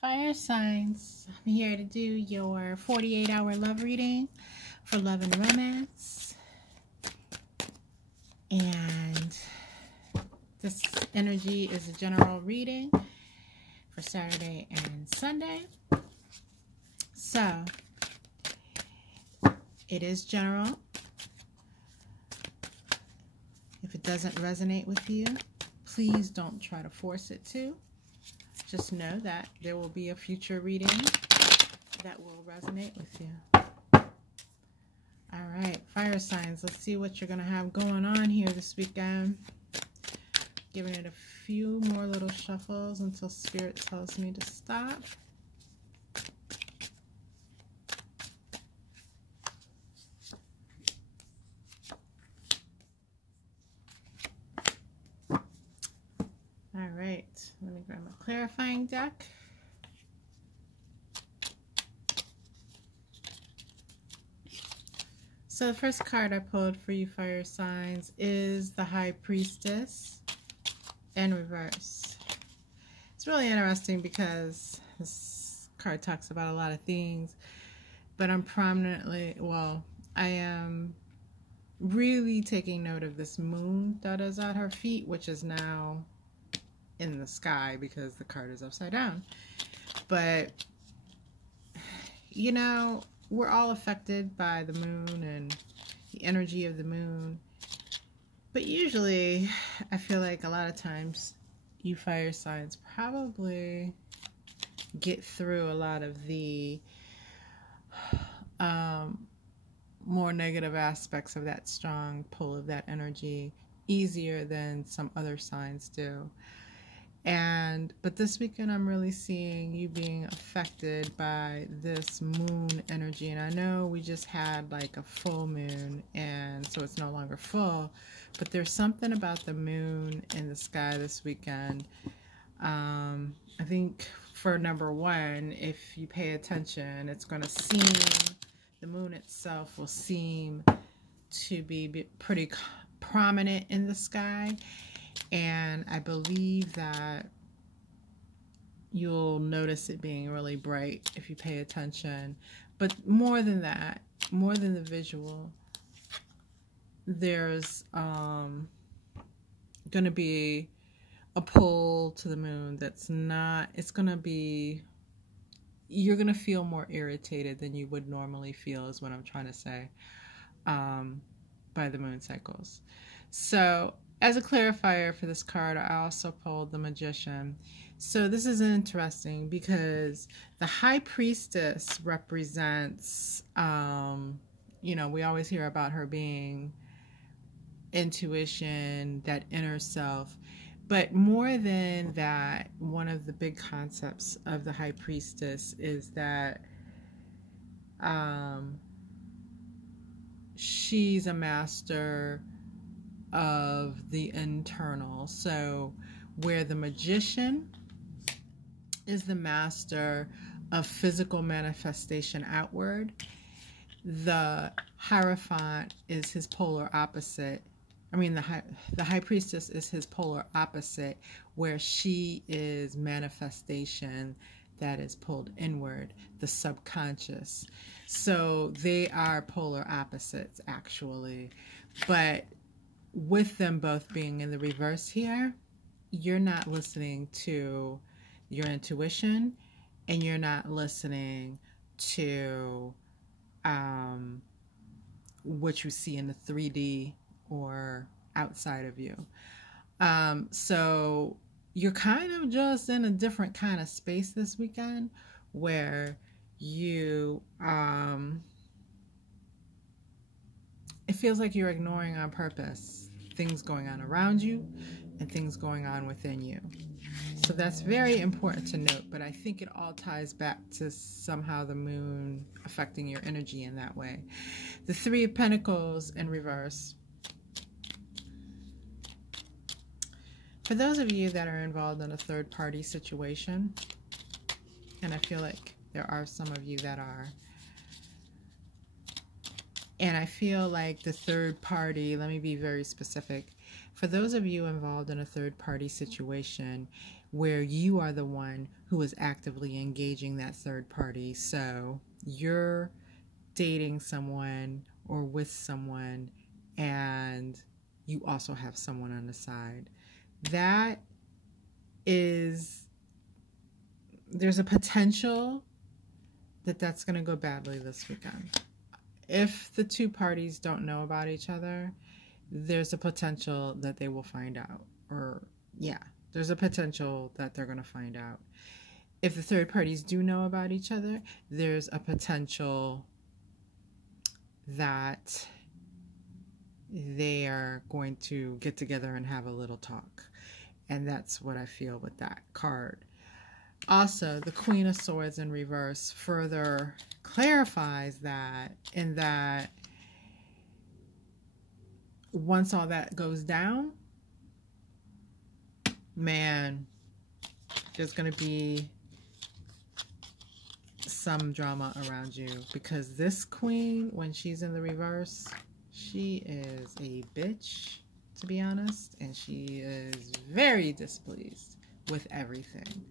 Fire signs, I'm here to do your 48-hour love reading for love and romance. And this energy is a general reading for Saturday and Sunday. So, it is general. If it doesn't resonate with you, please don't try to force it to. Just know that there will be a future reading that will resonate with you. All right, fire signs. Let's see what you're going to have going on here this weekend. Giving it a few more little shuffles until Spirit tells me to stop. All right, let me grab a clarifying deck. So the first card I pulled for you fire signs is the High Priestess in reverse. It's really interesting because this card talks about a lot of things, but I am really taking note of this moon that is at her feet, which is now in the sky because the card is upside down. But you know, we're all affected by the moon and the energy of the moon, but usually I feel like a lot of times you fire signs probably get through a lot of the more negative aspects of that strong pull of that energy easier than some other signs do. But this weekend I'm really seeing you being affected by this moon energy. And I know we just had like a full moon, and so it's no longer full, but there's something about the moon in the sky this weekend. I think for number one, if you pay attention, it's going to seem, the moon itself will seem to be pretty prominent in the sky. And I believe that you'll notice it being really bright if you pay attention. But more than that, more than the visual, there's going to be a pull to the moon that's not, it's going to be, you're going to feel more irritated than you would normally feel is what I'm trying to say, by the moon cycles. So as a clarifier for this card, I also pulled the Magician. So this is interesting because the High Priestess represents, you know, we always hear about her being intuition, that inner self. But more than that, one of the big concepts of the High Priestess is that she's a master of the internal. So where the Magician is the master of physical manifestation outward, the Hierophant is his polar opposite. I mean, the High Priestess is his polar opposite, where she is manifestation that is pulled inward, the subconscious. So they are polar opposites, actually. But with them both being in the reverse here, you're not listening to your intuition, and you're not listening to what you see in the 3D or outside of you. So you're kind of just in a different kind of space this weekend where you, it feels like you're ignoring on purpose things going on around you and things going on within you. So that's very important to note, but I think it all ties back to somehow the moon affecting your energy in that way. The Three of Pentacles in reverse. For those of you that are involved in a third-party situation, and I feel like there are some of you that are, and I feel like the third party, let me be very specific, For those of you involved in a third party situation where you are the one who is actively engaging that third party, so you're dating someone or with someone and you also have someone on the side, that is, there's a potential that that's going to go badly this weekend. If the two parties don't know about each other, there's a potential that they will find out. Or, yeah, there's a potential that they're going to find out. If the third parties do know about each other, there's a potential that they are going to get together and have a little talk. And that's what I feel with that card. Also, the Queen of Swords in reverse further clarifies that, in that once all that goes down, man, there's going to be some drama around you, because this queen, when she's in the reverse, she is a bitch, to be honest, and she is very displeased with everything.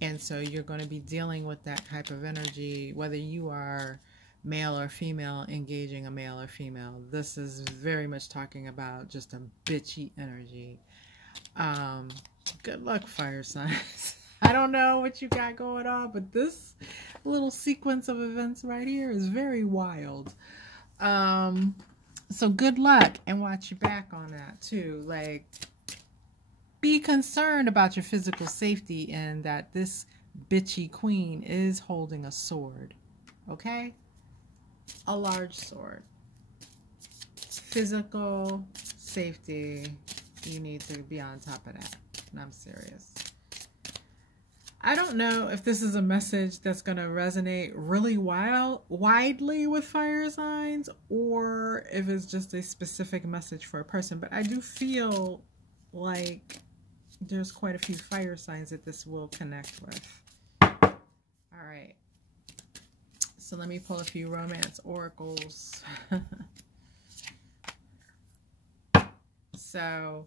And so you're going to be dealing with that type of energy, whether you are male or female engaging a male or female. This is very much talking about just a bitchy energy. Good luck, fire signs. I don't know what you got going on, but this little sequence of events right here is very wild. So good luck, and watch your back on that too. Like, be concerned about your physical safety, and that this bitchy queen is holding a sword. Okay? A large sword. Physical safety, you need to be on top of that. And I'm serious. I don't know if this is a message that's going to resonate really widely with fire signs, or if it's just a specific message for a person. But I do feel like there's quite a few fire signs that this will connect with. All right. So let me pull a few romance oracles. So,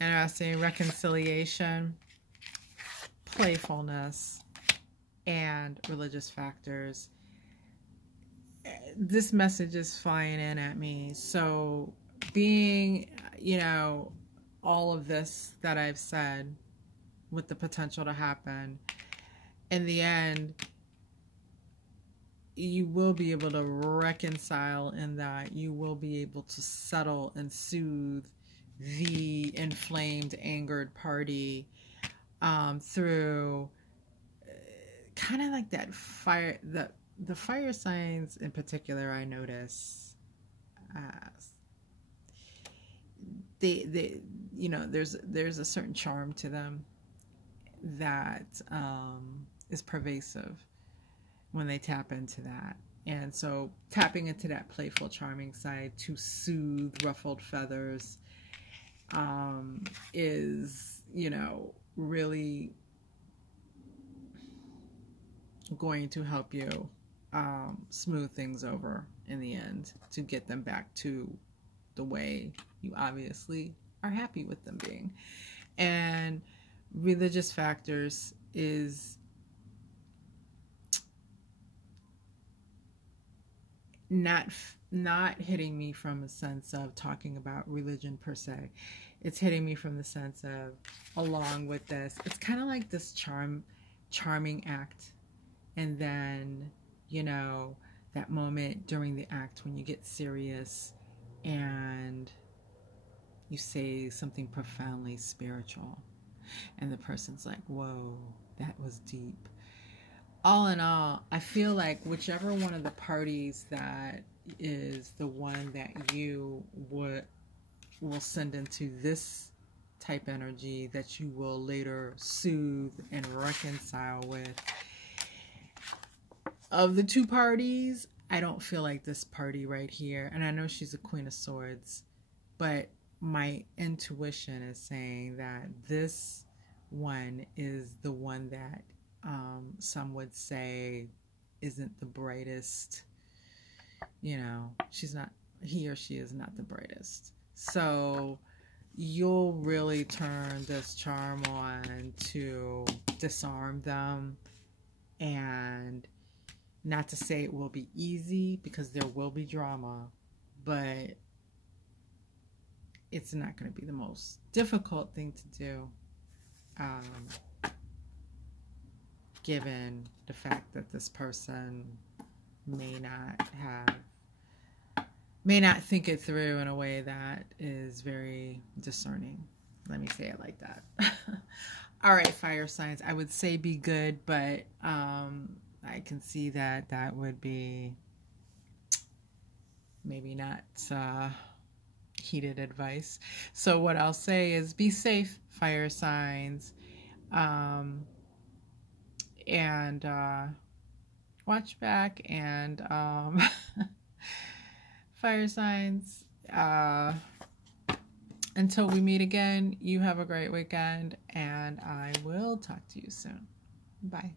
interesting, reconciliation, playfulness, and religious factors. This message is flying in at me. So being, you know, all of this that I've said with the potential to happen, in the end, you will be able to reconcile, in that you will be able to settle and soothe the inflamed, angered party through kind of like that fire, the fire signs in particular. I notice they you know, there's a certain charm to them that is pervasive when they tap into that. And so tapping into that playful, charming side to soothe ruffled feathers is, you know, really going to help you smooth things over in the end, to get them back to the way you obviously are happy with them being. And religious factors is not hitting me from a sense of talking about religion per se. It's hitting me from the sense of, along with this, it's kind of like this charming act, and then, you know, that moment during the act when you get serious and you say something profoundly spiritual, and the person's like, whoa, that was deep. All in all, I feel like whichever one of the parties that is the one that you will send into this type energy, that you will later soothe and reconcile with, of the two parties, I don't feel like this party right here, and I know she's a Queen of Swords, but my intuition is saying that this one is the one that some would say isn't the brightest. You know, she's not, he or she is not the brightest. So, you'll really turn this charm on to disarm them. And not to say it will be easy, because there will be drama, but it's not going to be the most difficult thing to do, given the fact that this person may not think it through in a way that is very discerning. Let me say it like that. All right, fire signs. I would say be good, but I can see that that would be maybe not heated advice. So what I'll say is be safe, fire signs, and watch back, and fire signs, until we meet again, you have a great weekend, and I will talk to you soon. Bye.